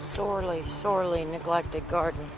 Sorely, sorely neglected garden.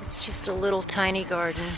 It's just a little tiny garden.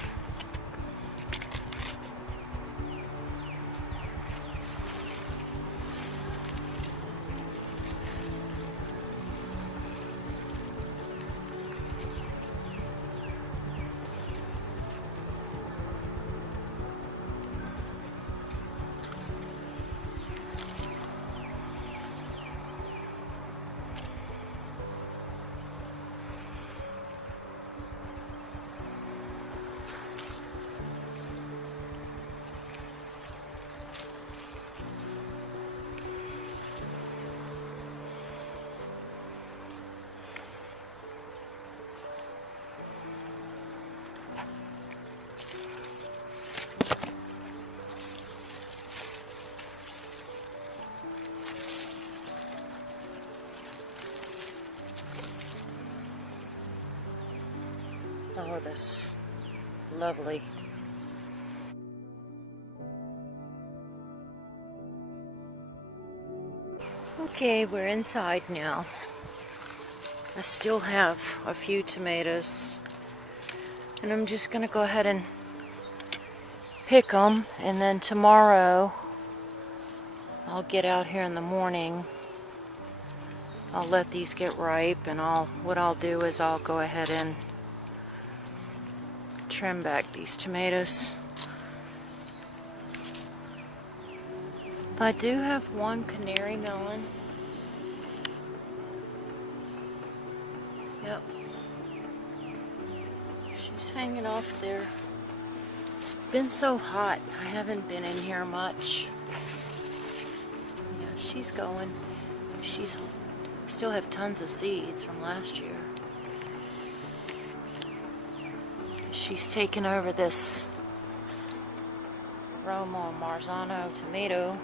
Oh, that's lovely. Okay, we're inside now. I still have a few tomatoes, and I'm just gonna go ahead and pick them, and then tomorrow I'll get out here in the morning. I'll let these get ripe, and what I'll do is I'll go ahead and trim back these tomatoes. I do have one canary melon. Yep. She's hanging off there. It's been so hot. I haven't been in here much. Yeah, she's going. She's still have tons of seeds from last year. She's taken over this Roma Marzano tomato.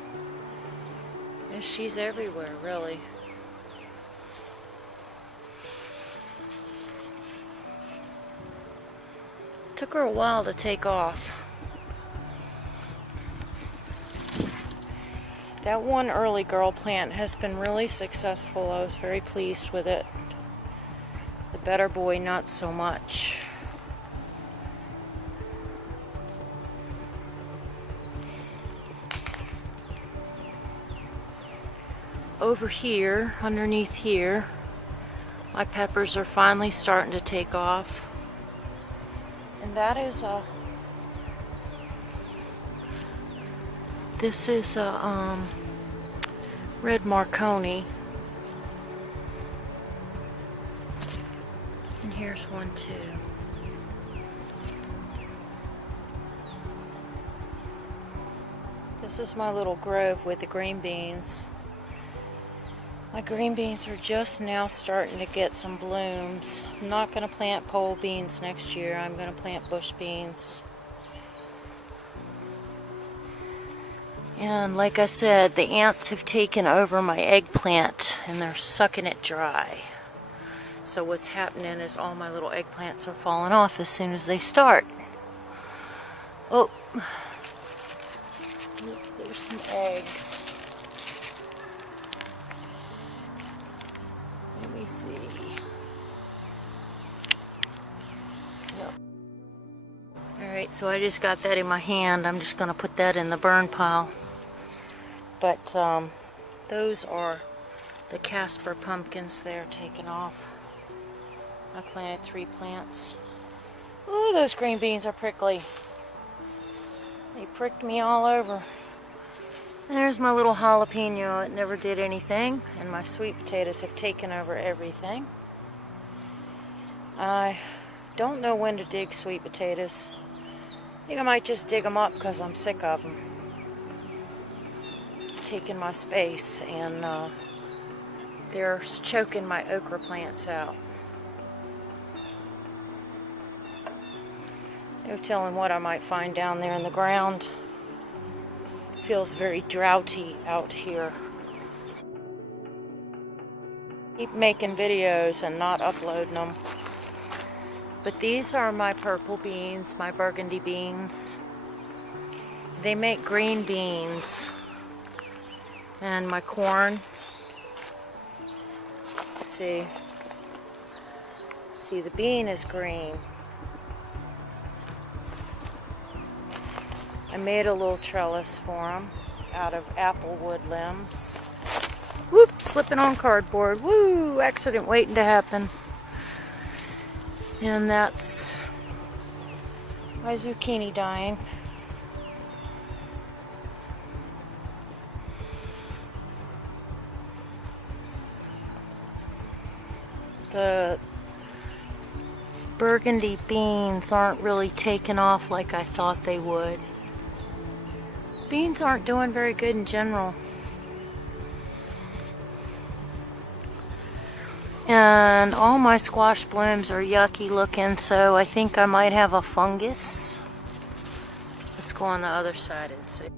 And she's everywhere, really. Took her a while to take off. That one early girl plant has been really successful. I was very pleased with it. The better boy, not so much. Over here, underneath here, my peppers are finally starting to take off. And that is this is a red Marconi. And here's one too. This is my little grove with the green beans. My green beans are just now starting to get some blooms. I'm not going to plant pole beans next year. I'm going to plant bush beans. And like I said, the ants have taken over my eggplant and they're sucking it dry. So what's happening is all my little eggplants are falling off as soon as they start. Oh, look, there's some eggs. Let me see. Yep. Alright, so I just got that in my hand. I'm just going to put that in the burn pile. But those are the Casper pumpkins. They're taking off. I planted 3 plants. Oh, those green beans are prickly. They pricked me all over. There's my little jalapeno. It never did anything. And my sweet potatoes have taken over everything. I don't know when to dig sweet potatoes. I think I might just dig them up because I'm sick of them. Taking my space, and they're choking my okra plants out. No telling what I might find down there in the ground. Feels very droughty out here. Keep making videos and not uploading them. But these are my purple beans, my burgundy beans. They make green beans. And my corn. See, the bean is green. I made a little trellis for them out of apple wood limbs. Whoop, slipping on cardboard. Woo, accident waiting to happen. And that's my zucchini dying. The burgundy beans aren't really taking off like I thought they would. Beans aren't doing very good in general. And all my squash blooms are yucky looking, so I think I might have a fungus. Let's go on the other side and see.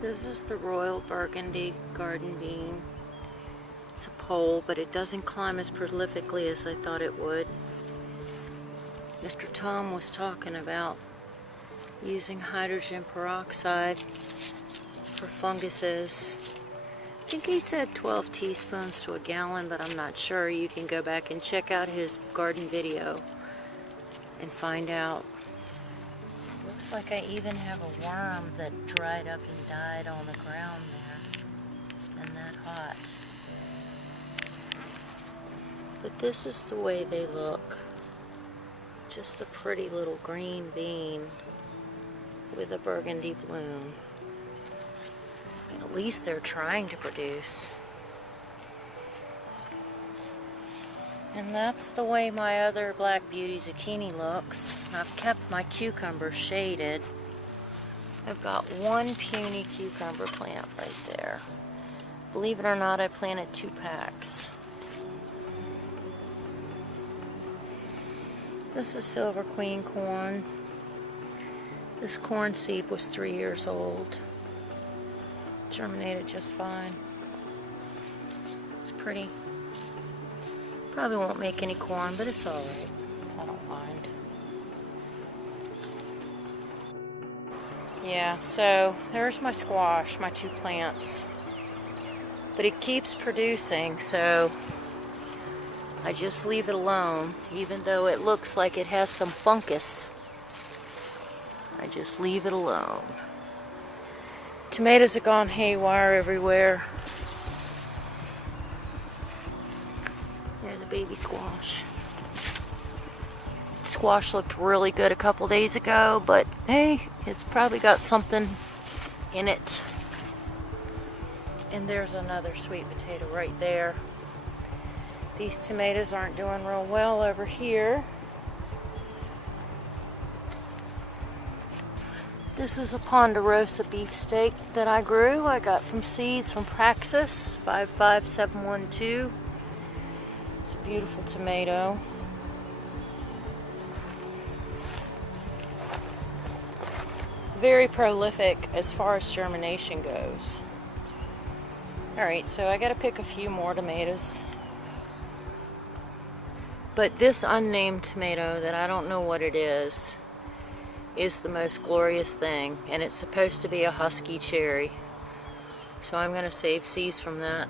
This is the Royal Burgundy garden bean. It's a pole, but it doesn't climb as prolifically as I thought it would. Mr. Tom was talking about using hydrogen peroxide for funguses. I think he said 12 teaspoons to a gallon, but I'm not sure. You can go back and check out his garden video and find out. Looks like I even have a worm that dried up and died on the ground there. It's been that hot. But this is the way they look. Just a pretty little green bean with a burgundy bloom. At least they're trying to produce. And that's the way my other Black Beauty zucchini looks. I've kept my cucumber shaded. I've got one puny cucumber plant right there. Believe it or not, I planted 2 packs. This is Silver Queen corn. This corn seed was 3 years old. Germinated just fine. It's pretty. Probably won't make any corn, but it's alright. I don't mind. Yeah, so there's my squash, my 2 plants. But it keeps producing, so I just leave it alone, even though it looks like it has some fungus. I just leave it alone. Tomatoes have gone haywire everywhere. There's a baby squash. Squash looked really good a couple days ago, but hey, it's probably got something in it. And there's another sweet potato right there. These tomatoes aren't doing real well over here. This is a Ponderosa beefsteak that I grew. I got from seeds from Praxis 55712. It's a beautiful tomato. Very prolific as far as germination goes. Alright, so I gotta pick a few more tomatoes. But this unnamed tomato that I don't know what it is the most glorious thing, and it's supposed to be a husky cherry. So I'm going to save seeds from that.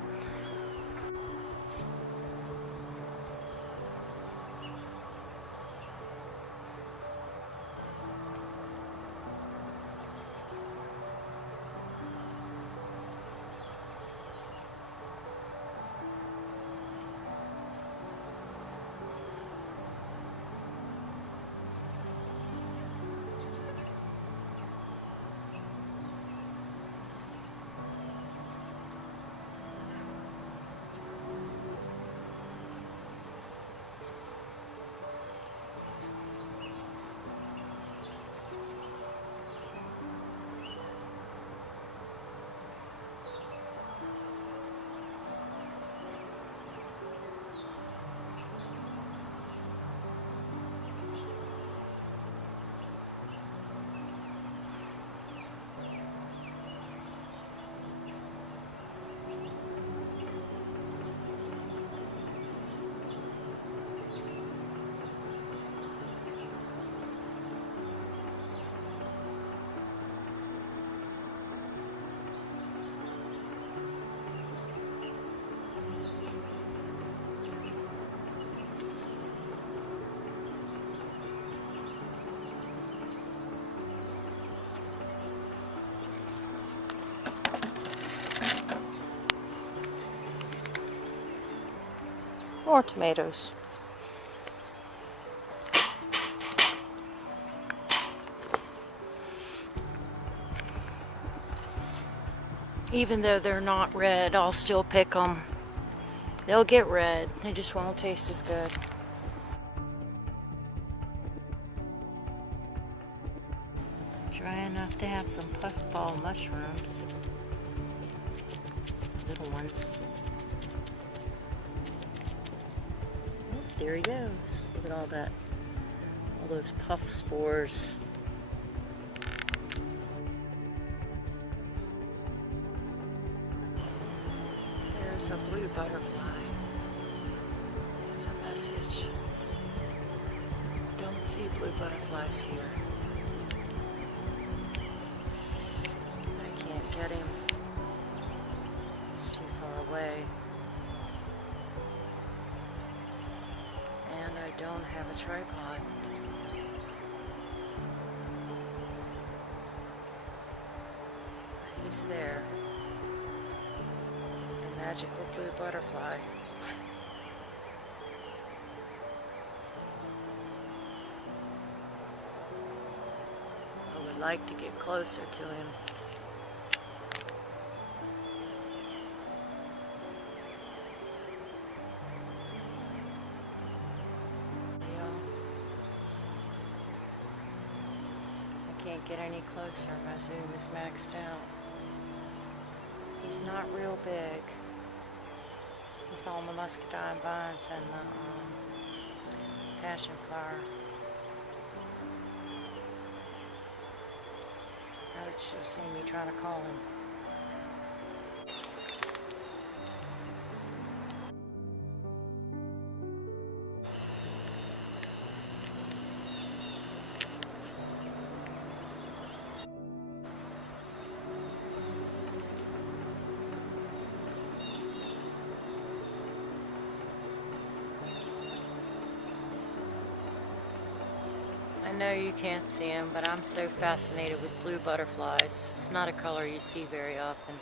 More tomatoes. Even though they're not red, I'll still pick them. They'll get red, they just won't taste as good. Dry enough to have some puffball mushrooms. Little ones. Oh, there he goes. Look at all that. All those puff spores. There's a blue butterfly. It's a message. Don't see blue butterflies here. I can't get him. He's too far away. And I don't have a tripod. He's there. The magical blue butterfly. I would like to get closer to him. I can't get any closer. My zoom is maxed out. He's not real big. He's on the muscadine vines and the passion flower. I should have seen me trying to call him. I know you can't see them, but I'm so fascinated with blue butterflies. It's not a color you see very often.